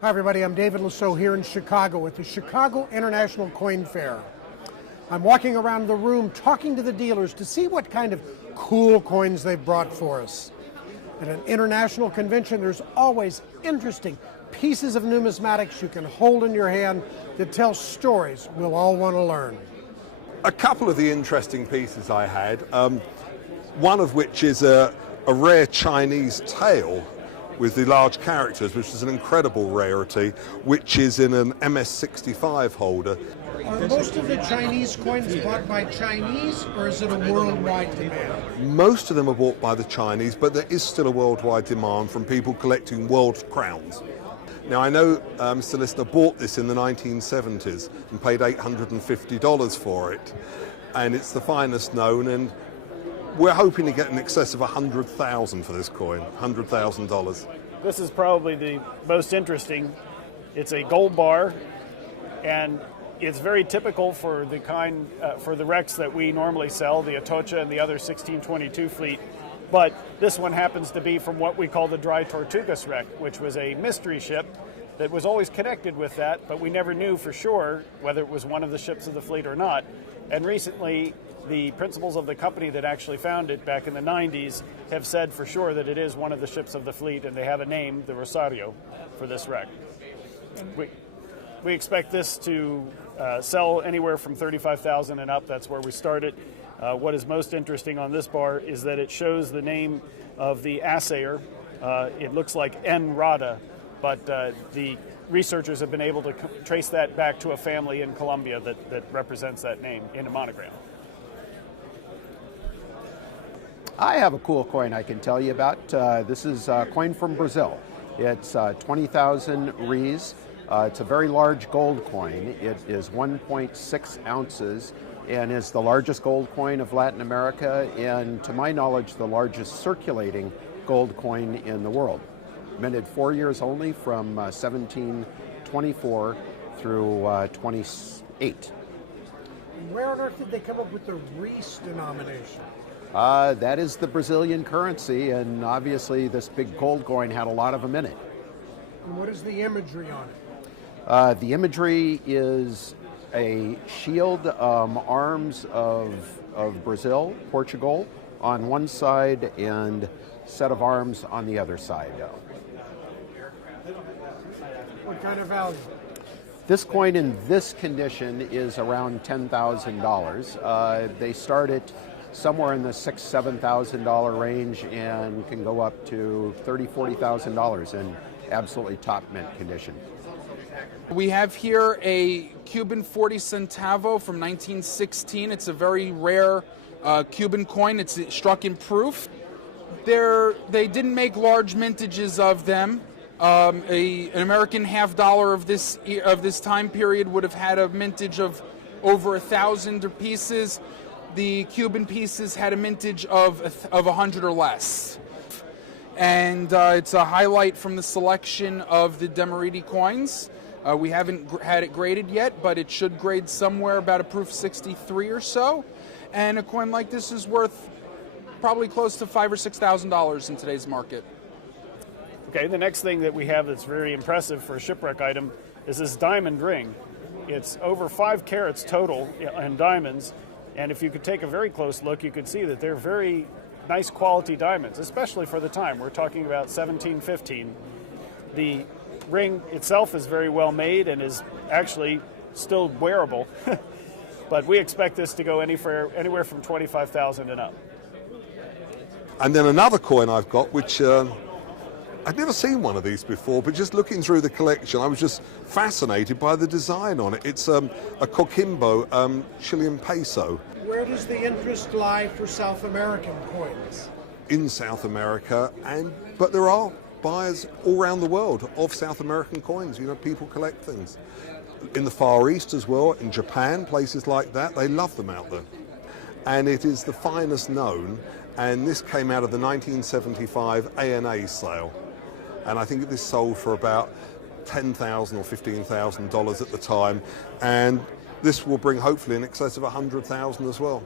Hi everybody, I'm David Lasso here in Chicago at the Chicago International Coin Fair. I'm walking around the room talking to the dealers to see what kind of cool coins they've brought for us. At an international convention, there's always interesting pieces of numismatics you can hold in your hand that tell stories we'll all want to learn. A couple of the interesting pieces I had, one of which is a rare Chinese tail with the large characters, which is an incredible rarity, which is in an MS-65 holder. Are most of the Chinese coins bought by Chinese, or is it a worldwide demand? Most of them are bought by the Chinese, but there is still a worldwide demand from people collecting world crowns. Now I know Mr. Listener bought this in the 1970s and paid $850 for it, and it's the finest known, and we're hoping to get in excess of $100,000 for this coin, $100,000. This is probably the most interesting. It's a gold bar, and it's very typical for the kind, for the wrecks that we normally sell, the Atocha and the other 1622 fleet. But this one happens to be from what we call the Dry Tortugas wreck, which was a mystery ship that was always connected with that, but we never knew for sure whether it was one of the ships of the fleet or not. And recently, the principals of the company that actually found it back in the 90s have said for sure that it is one of the ships of the fleet, and they have a name, the Rosario, for this wreck. We expect this to sell anywhere from $35,000 and up. That's where we started. What is most interesting on this bar is that it shows the name of the assayer. It looks like N. Rada, but the researchers have been able to trace that back to a family in Colombia that represents that name in a monogram. I have a cool coin I can tell you about. This is a coin from Brazil. It's 20,000 reais. It's a very large gold coin. It is 1.6 ounces and is the largest gold coin of Latin America, and to my knowledge, the largest circulating gold coin in the world. Minted 4 years only, from 1724 through 28. Where on earth did they come up with the reais denomination? That is the Brazilian currency, and obviously this big gold coin had a lot of them in it. And what is the imagery on it? The imagery is a shield, arms of Brazil, Portugal, on one side, and set of arms on the other side. What kind of value? This coin in this condition is around $10,000. They start at somewhere in the $6,000 to $7,000 range and can go up to $30,000 to $40,000 in absolutely top mint condition. We have here a Cuban 40 centavo from 1916. It's a very rare Cuban coin. It's struck in proof. They didn't make large mintages of them. An American half dollar of this time period would have had a mintage of over 1,000 pieces. The Cuban pieces had a mintage of 100 or less. And it's a highlight from the selection of the Demeriti coins. We haven't had it graded yet, but it should grade somewhere about a proof 63 or so. And a coin like this is worth probably close to $5,000 or $6,000 in today's market. Okay, the next thing that we have that's very impressive for a shipwreck item is this diamond ring. It's over 5 carats total in diamonds, and if you could take a very close look, you could see that they're very nice quality diamonds, especially for the time. We're talking about 1715. The ring itself is very well made and is actually still wearable, but we expect this to go anywhere from $25,000 and up. And then another coin I've got, which I'd never seen one of these before, but just looking through the collection, I was just fascinated by the design on it. It's a Coquimbo Chilean peso. Where does the interest lie for South American coins? In South America, but there are buyers all around the world of South American coins. You know, people collect things. In the Far East as well, in Japan, places like that, they love them out there. And it is the finest known, and this came out of the 1975 ANA sale. And I think this sold for about $10,000 or $15,000 at the time, and this will bring hopefully in excess of $100,000 as well.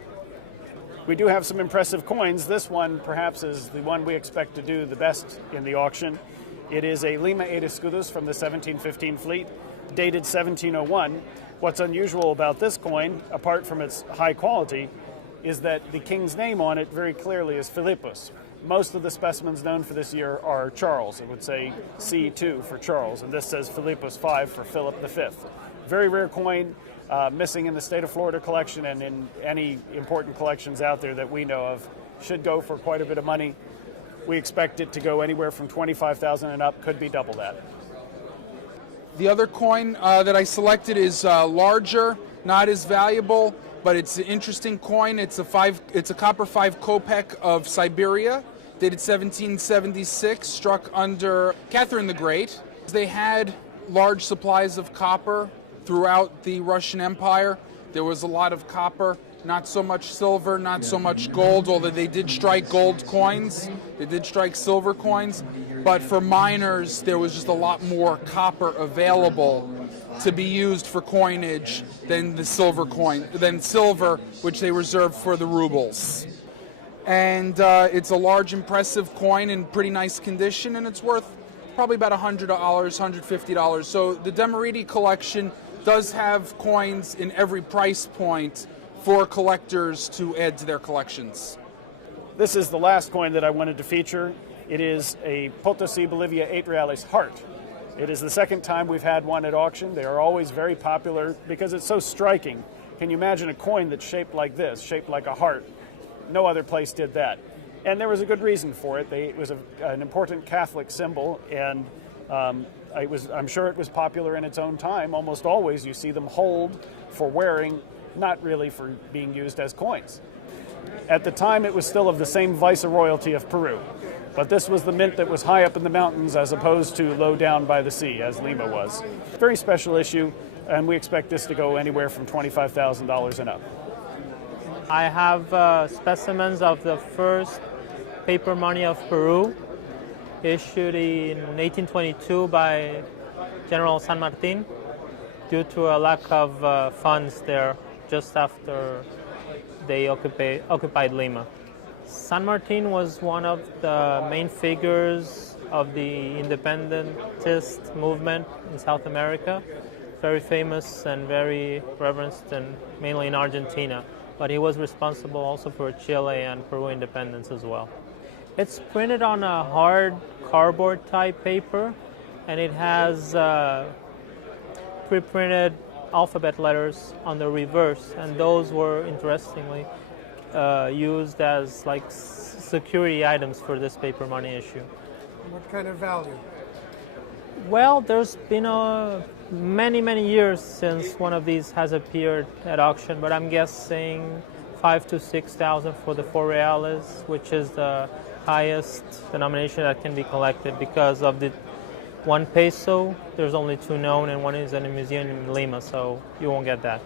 We do have some impressive coins. This one perhaps is the one we expect to do the best in the auction. It is a Lima 8 Escudos from the 1715 fleet, dated 1701. What's unusual about this coin, apart from its high quality, is that the king's name on it very clearly is Philippus. Most of the specimens known for this year are Charles. It would say C2 for Charles, and this says Philippus 5 for Philip V. Very rare coin, missing in the state of Florida collection and in any important collections out there that we know of. Should go for quite a bit of money. We expect it to go anywhere from $25,000 and up, could be double that. The other coin that I selected is larger, not as valuable, but it's an interesting coin. It's a copper 5 kopeck of Siberia, dated 1776, struck under Catherine the Great. They had large supplies of copper throughout the Russian Empire. There was a lot of copper, not so much silver, not so much gold, although they did strike gold coins, they did strike silver coins, but for miners there was just a lot more copper available to be used for coinage than the silver which they reserved for the rubles. And it's a large, impressive coin in pretty nice condition, and it's worth probably about $100, $150. So the Demeriti collection does have coins in every price point for collectors to add to their collections. This is the last coin that I wanted to feature. It is a Potosi Bolivia 8 reales heart. It is the second time we've had one at auction. They are always very popular because it's so striking. Can you imagine a coin that's shaped like this, shaped like a heart? No other place did that. And there was a good reason for it. It was an important Catholic symbol, and I'm sure it was popular in its own time. Almost always you see them hold for wearing, not really for being used as coins. At the time, it was still of the same viceroyalty of Peru, but this was the mint that was high up in the mountains as opposed to low down by the sea, as Lima was. Very special issue, and we expect this to go anywhere from $25,000 and up. I have specimens of the first paper money of Peru, issued in 1822 by General San Martin due to a lack of funds there just after they occupied Lima. San Martin was one of the main figures of the independentist movement in South America, very famous and very reverenced, and mainly in Argentina. But he was responsible also for Chile and Peru independence as well. It's printed on a hard cardboard type paper, and it has pre-printed alphabet letters on the reverse, and those were interestingly used as like security items for this paper money issue. What kind of value? Well, there's been many years since one of these has appeared at auction, but I'm guessing 5,000 to 6,000 for the 4 reales, which is the highest denomination that can be collected. Because of the 1 peso, there's only 2 known, and one is in a museum in Lima, so you won't get that.